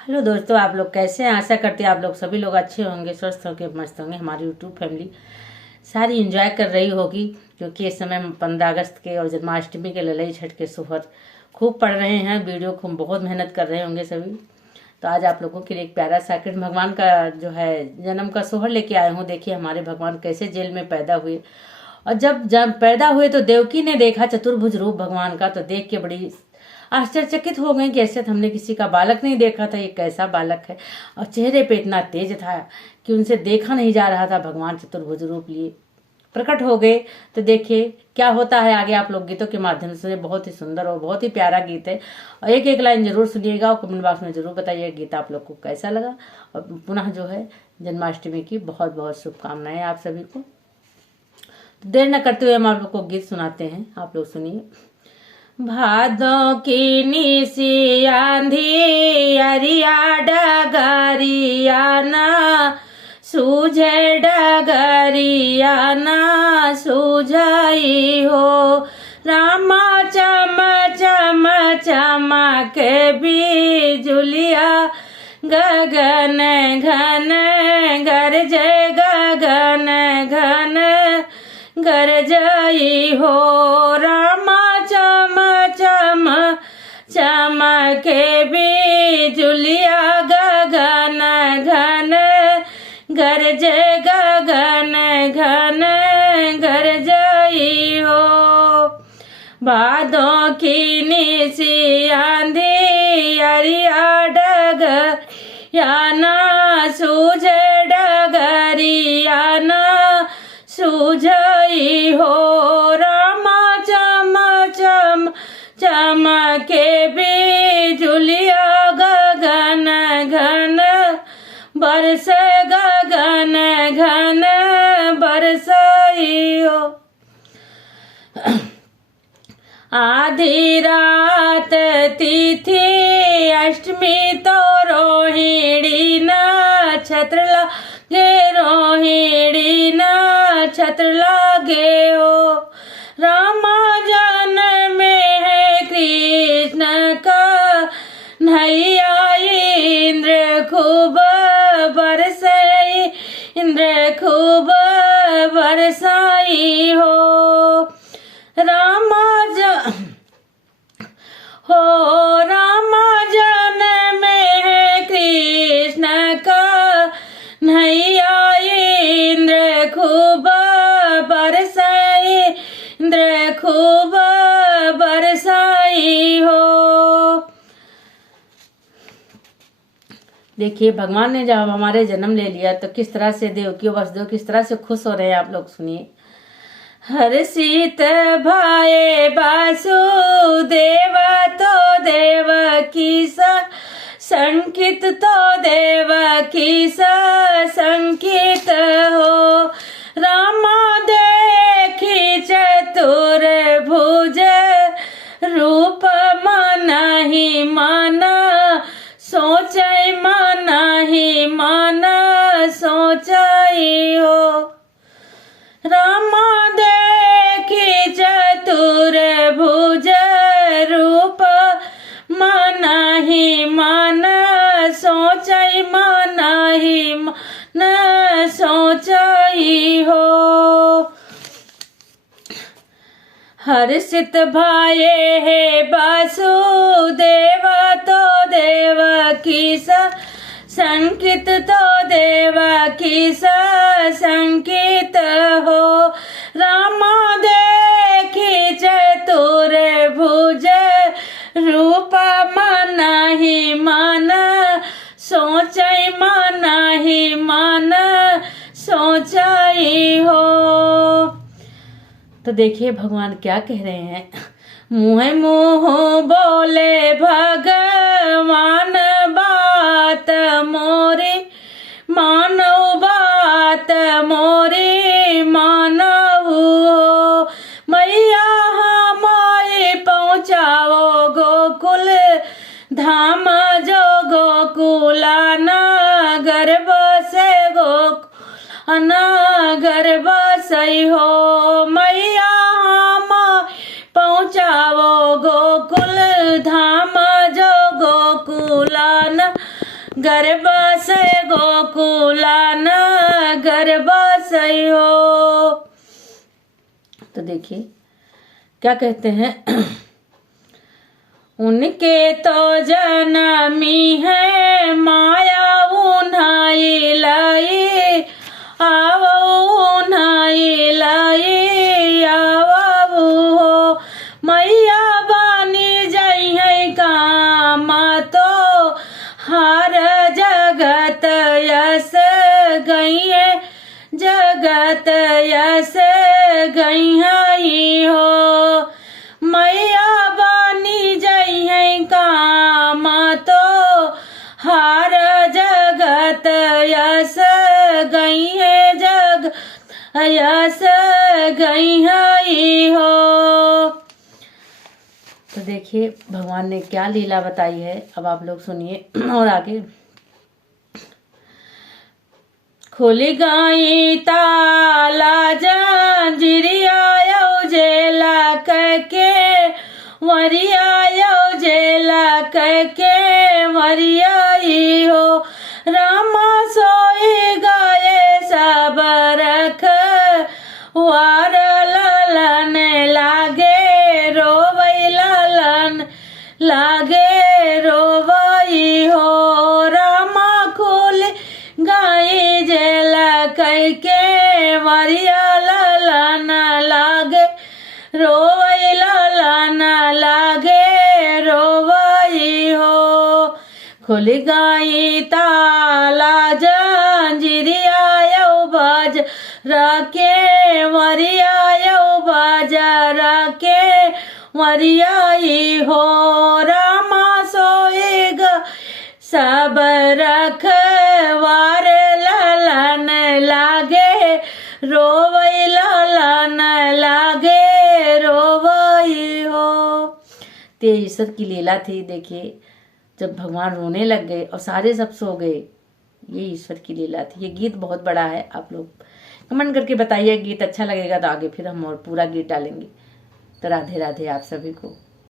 Hello दोस्तों, आप लोग कैसे हैं? आशा करते हैं आप लोग सभी लोग अच्छे होंगे, स्वस्थ होंगे, मस्त होंगे। हमारी यूट्यूब फैमिली सारी एंजॉय कर रही होगी, क्योंकि इस समय 15 अगस्त के और जन्माष्टमी के ललई छठ के सोहर खूब पढ़ रहे हैं। वीडियो खूब बहुत मेहनत कर रहे होंगे सभी। तो आज आप लोगों के लिए एक प्यारा सा कृष्ण भगवान का जो है जन्म का सोहर लेके आए हूँ। देखिए हमारे भगवान कैसे जेल में पैदा हुए, और जब पैदा हुए तो देवकी ने देखा चतुर्भुज रूप भगवान का, तो देख के बड़ी आश्चर्यचकित हो गई कि ऐसे तो हमने किसी का बालक नहीं देखा था, ये कैसा बालक है। और चेहरे पे इतना तेज था कि उनसे देखा नहीं जा रहा था। भगवान चतुर्भुज रूप लिए प्रकट हो गए। तो देखिए क्या होता है आगे, आप लोग गीतों के माध्यम से। बहुत ही सुंदर और बहुत ही प्यारा गीत है, और एक एक लाइन जरूर सुनिएगा और कमेंट बॉक्स में जरूर बताइए गीत आप लोग को कैसा लगा। और पुनः जो है जन्माष्टमी की बहुत बहुत शुभकामनाएं आप सभी को। तो देर न करते हुए हम आप लोग को गीत सुनाते हैं, आप लोग सुनिए। भादों की निसी आंधी अरिया डगरियाना सूझे डगरियाना सूझई हो। रामा चम चम चमके बिजुलिया गगन घन गरजे गगन घन गरजई हो। रामा चम चम चमके बिजुलिया गगन घन गरजे गगन घन गरजई हो। भादों की निसी आंधी अरिया डगरियाना सूझे डगरियाना सूझई हो। रामा चम चम चमके बिजुलिया गगन घन बरस गगन घन बरसई हो। आधी रात तिथि अष्टमी तो रोहिणी नक्षत्र लागे रोहिणी नक्षत्र लागे हो। रामा जन्म में है कृष्ण का नैया इंद्र खूब बरसई इंद्र खूब बरसाई हो। रामा जन्म में है कृष्ण का नैया इंद्र खूब बरसाई इंद्र खूब बरसाई हो। देखिए भगवान ने जब हमारे जन्म ले लिया तो किस तरह से देवकी वसुदेव किस तरह से खुश हो रहे हैं, आप लोग सुनिए। हर्षित भाए वासुदेव तो देवकी संकित तो देवकी संकित हो। रामा देखी चतुर्भुज रूप मन ही मन सोचई मन ही मन सोचई हो। रामा देखी चतुर्भुज रूप मन ही मन सोचई मन ही मन सोचई हो। हर्षित भाये है वासुदेव तो देवकी संकित तो देवकी संकित हो। रामा देखी चतुर्भुज रूप मन ही मन सोचई मन ही मन सोचई हो। तो देखिए भगवान क्या कह रहे हैं। मुँह मुँह बोले भगवान बात मोरी मानव बात मोरी मानव हो। मैया हमारे पहुँचाओ गोकुल धाम जो गोकुलाना गर्भ से गोकुलाना गर्भ सही हो। मैया हम पहुँचाओ गोकुल धाम जो गोकुलाना घर बसे गोकुलान घर बसई हो। तो देखिए क्या कहते हैं, उनके तो जनमी है माया उन्हाई लाई आवो उन्हाई लाई आवो हो। मैया बानी जई है काम तो हर जगत यस गई है जगत यस गई है हो। मैया बानी जई है काम तो हर जगत यस गई है जग यस गई है हो। तो देखिए भगवान ने क्या लीला बताई है, अब आप लोग सुनिए और आगे। खोली गई ताला जंजीरिया जेला करके वरिया जेला करके वरियाई हो। रामा सोई गए सब रख वार ललन लागे रोवई ललन लागे रोवई हो। रामा खोल गई जेल करके वरिया ललन लागे रोवई ललन लागे रोवई हो। खुल गई ताला जंजीरिया बज रखे वरिया बज रखे वरियाई हो। रामा सोएग सब रख वार ललन लागे रोवई ललन लागे रोवई हो। ते ईश्वर की लीला थी। देखिए जब भगवान रोने लग गए और सारे सब सो गए, ये ईश्वर की लीला थी। ये गीत बहुत बड़ा है, आप लोग कमेंट करके बताइए। गीत अच्छा लगेगा तो आगे फिर हम और पूरा गीत डालेंगे। तो राधे राधे आप सभी को।